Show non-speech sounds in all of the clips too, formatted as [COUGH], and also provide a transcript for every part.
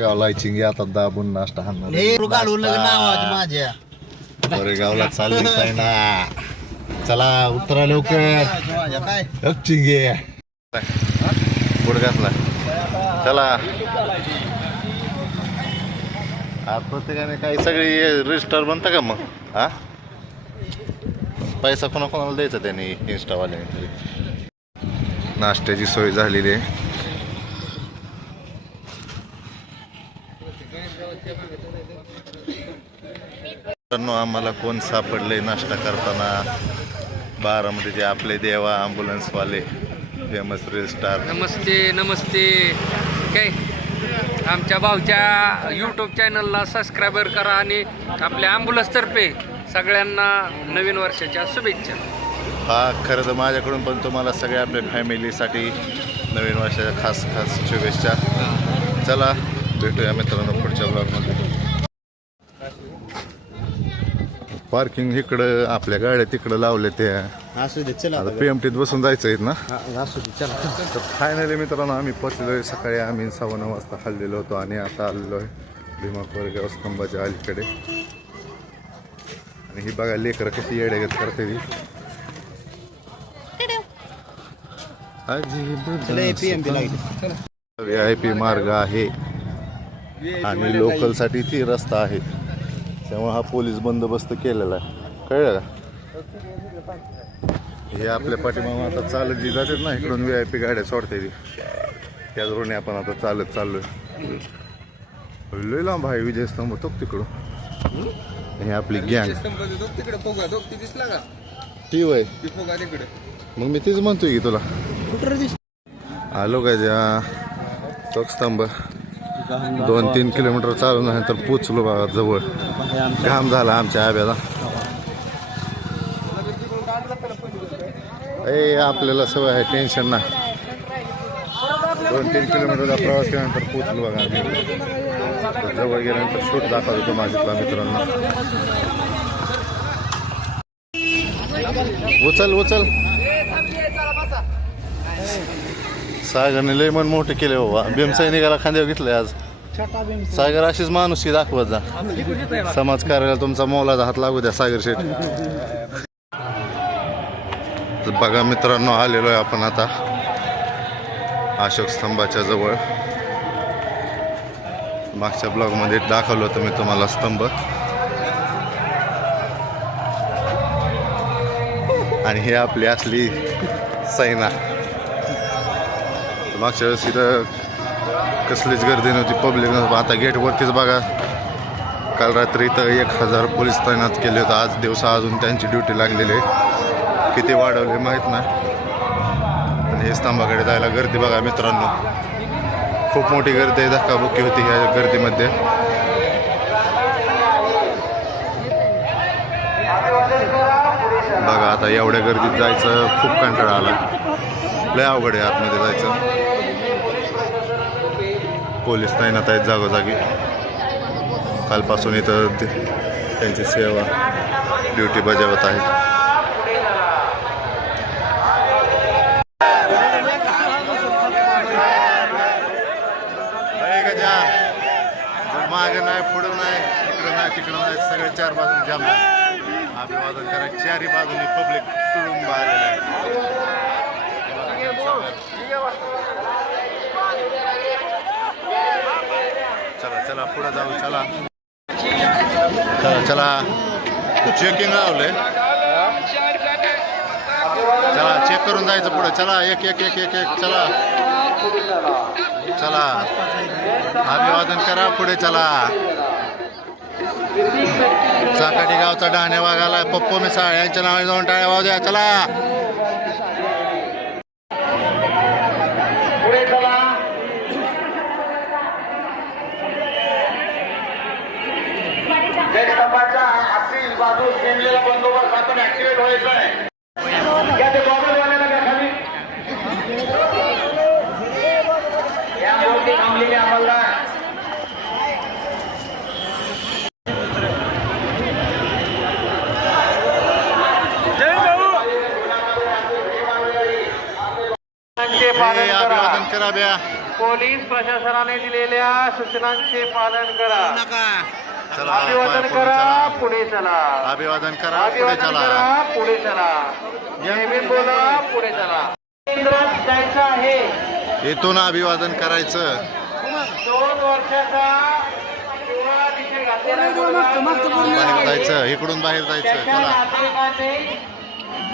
गावला चिंगी आता दाबून नाश्ता हाणणार हे माझ्या. ना. चला उतरा लवकर. काय? अग चिंगे. गुडघातला चला. आज प्रत्येकाने काही सगळी रजिस्टर बनतं का मग? हा? पैसा कोणा कोणाला द्यायचा त्याने इंस्टावाल्याने नाश्त्याची सोय झालेली आहे. मित्रांनो आम्हाला कोण सापडले नाश्ता करताना? बारामतीचे आपले देवा ॲम्ब्युलन्सवाले फेमस रील स्टार नमस्ते नमस्ते. काय? आमच्या भाऊच्या यूट्यूब चॅनलला सबस्क्राईबर करा आणि आपल्या ॲम्ब्युलन्सतर्फे सगळ्यांना नवीन वर्षाच्या शुभेच्छा. हा खरं तर माझ्याकडून पण तुम्हाला सगळ्या आपल्या फॅमिलीसाठी नवीन वर्षाच्या खास खास शुभेच्छा. चला भेटूया मित्रांनो पुढच्या ब्लॉगमध्ये पार्किंग इकडं आपल्या गाड्या तिकडं लावल्या त्या. असू दे चला आता पीएमटीत बसून जायचं आहेत ना असू दे चला. तर फायनली मित्रांनो आम्ही पोचलेलो सकाळी आम्ही सव्वा नऊ वाजता हल्लेलो होतो आणि आता आलेलो आहे भीमा कोरेगाव स्तंभाच्या अलीकडे. आणि ही बघा लेकरं कशी येडेगत करते ती आय पी मार्ग आहे. आणि लोकलसाठी ती रस्ता आहे. त्यामुळे हा पोलीस बंदोबस्त केलेला आहे. कळलं का? हे आपल्या पाठीमागून आता चालत जी जातात ना इकडून व्ही आय पी गाड्या सोडते ती. त्याच रोडने आपण आता चालत चाललोय. लय लांब आहे विजय स्तंभ तो तिकडून. हे आपली गँग ती वय. मग मी तीच म्हणतोय की तुला. आलो काय त्या चौक स्तंभ. दोन तीन किलोमीटर चालून नंतर पोचलो बघा जवळ. घाम झाला आमच्या आब्याला. ए आपल्याला सवय आहे टेन्शन नाही दोन तीन किलोमीटरचा प्रवास केल्यानंतर पोचलो बघा आम्ही. जवळ गेल्यानंतर शूट दाखवत होतो माझ्या मित्रांना. उचल उचल. सागरने लय मन मोठे केले बाबा. [LAUGHS] भीमसैनिकाला खांद्यावर घेतलंय आज. सागर अशीच माणुसकी दाखवत जा. समाज कार्याला तुमचा मोलाचा हात लागू द्या सागर शेठ. बघा मित्रांनो आलेलो आहे आपण आता. अशोक स्तंभाच्या जवळ. मागच्या ब्लॉगमध्ये दाखवलं होतं मी तुम्हाला स्तंभ. आणि हे आपली असली सैना. मागच्या वेळेस इथं कसलीच गर्दी नव्हती पब्लिक नव्हती. आता गेटवरतीच बघा. काल रात्री इथं एक हजार पोलीस तैनात केले होते. आज दिवसा अजून त्यांची ड्युटी लागलेली आहे. किती वाढवले माहीत नाही. आणि हे स्तंभाकडे जायला गर्दी बघा मित्रांनो. खूप मोठी गर्दी आहे. धक्काबुक्की होती ह्या गर्दीमध्ये. बघा आता एवढ्या गर्दीत जायचं खूप कंटाळा आला. लय अवघड आहे आतमध्ये जायचं. पोलीस तैनात आहेत जागोजागी. कालपासून इथं त्यांची सेवा ड्युटी बजावत आहेत. मागे नाही पुढं नाही इकडं नाही तिकडं नाही सगळे चार बाजून जाम अभिवादन करा चारही बाजूनी पब्लिक तुडून आलेलं आहे चला पुढे जाऊ चला. चला चेकिंग लावलंय चला चेक करून जायचं पुढे. चला एक एक एक एक एक चला. चला. अभिवादन करा पुढे चला. चाकाटी गावचा डाणे वाघाला पप्पू मिसाळ यांच्या नावाने जाऊन टाळ्या वाजूया द्या चला. आतील बाजूस नेमलेला बंदोबस्त आपण ऍक्टिव्हेट व्हायचा आहे या ते गॉगलवाल्याला घ्या खाली यामध्ये थांबलेले अंमलदार करा। पोलीस प्रशासनाने दिलेल्या सूचनांचे पालन करा। चला अभिवादन करा. पुढे चला. अभिवादन करा पुढे चला. पुढे चला. जय भीम बोला पुढे. चला. केंद्रात जायचं आहे. इथून अभिवादन करायचं. दोन वर्षाचा बाहेर जायचं इकडून बाहेर जायचं. चला.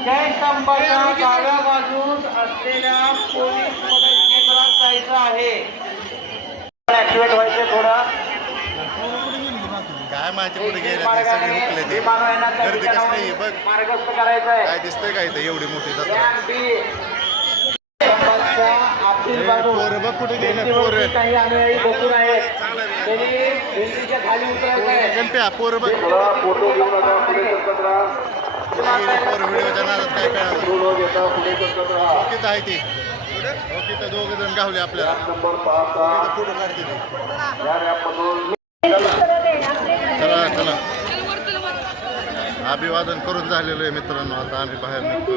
जय स्तंभाच्या डाव्या बाजूस असलेल्या पोलीस केंद्रात जायचं आहे? व्हायचे थोडा. काय माहिती कुठे गेले ते सगळे हुकले ते. गर्दी आहे, ठिकाणाहून बघ. काय दिसतंय काय इथं? एवढी मोठी जत्रा पोरं बघ कुठे गेले, पोरं. गणप्या पोरं बघ. पोरं व्हिडिओच्या नादात काय राहा. ओके आहे ती. ओके तर दोघ जण गावले आपल्याला. फोटो काढते ती या रॅपमधून चला चला अभिवादन करून झालेलो आहे मित्रांनो. आता आम्ही बाहेर निघतो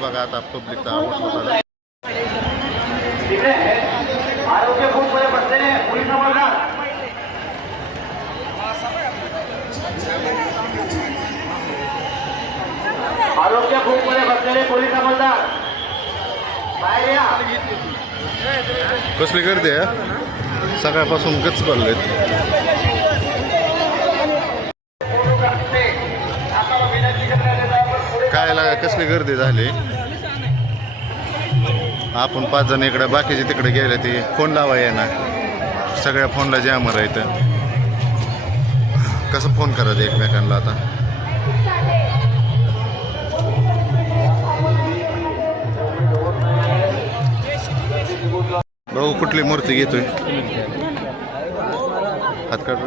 बघा आता तिकडे आरोग्य आरोग्यमध्ये बसलेले पोलीस या. कसली गर्दी आहे? सकाळपासून गच भरलेत. काय लागा कसली गर्दी झाली? आपण पाच जण इकडे बाकीचे तिकडे गेले ते फोन लावा ना सगळ्या फोनला जॅमर आहेत कसं फोन करायचं एकमेकांना आता? भाऊ कुठली मूर्ती घेतोय. हात काढ.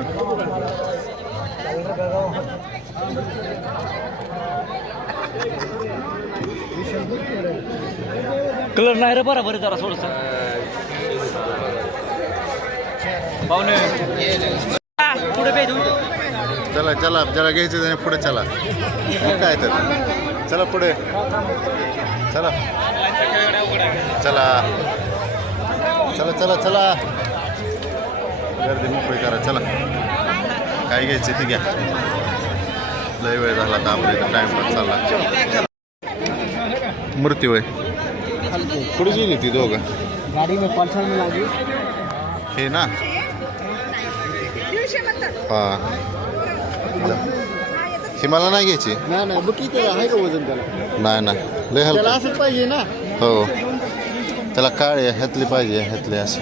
कलर नाही रे बरोबर जरा थोडस. पाहुणे. पुढे चला चला ज्याला घ्यायचं त्याने पुढे चला. काय तर. चला पुढे. चला. चला. चला चला चला. गर्दी मोकळी करा चला. काय घ्यायचं ते घ्या. लय वेळ झाला तर आपल्या इथं टाइमपास चालला मूर्ती वय पुढे गेली ती दोघं? गाड़ी में पल्सर में लगी हे ना? हा. ही मला नाही घ्यायची? नाही नाही आहे का वजन त्याला? नाही नाही. लय त्याला हलकं असंच पाहिजे ना? हो. त्याला काळे ह्यातली पाहिजे ह्यातली असे.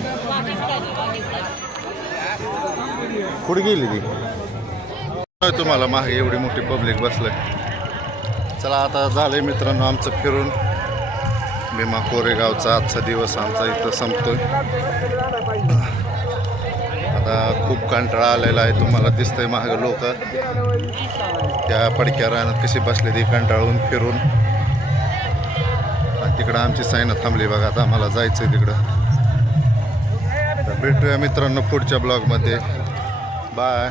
कुठे गेली ती? तुम्हाला मागे एवढी मोठी पब्लिक बसलं चला आता झालंय मित्रांनो आमचं फिरून. भीमा कोरेगावचा आजचा दिवस आमचा इथं संपतोय. आता खूप कंटाळा आलेला आहे तुम्हाला दिसतंय मागं लोक. त्या पडक्या रानात कशी बसले ती कंटाळून फिरून. तिकडं आमची साईनं थांबली बघा आता आम्हाला जायचं आहे तिकडं. तर भेटूया मित्रांनो पुढच्या ब्लॉगमध्ये. बाय.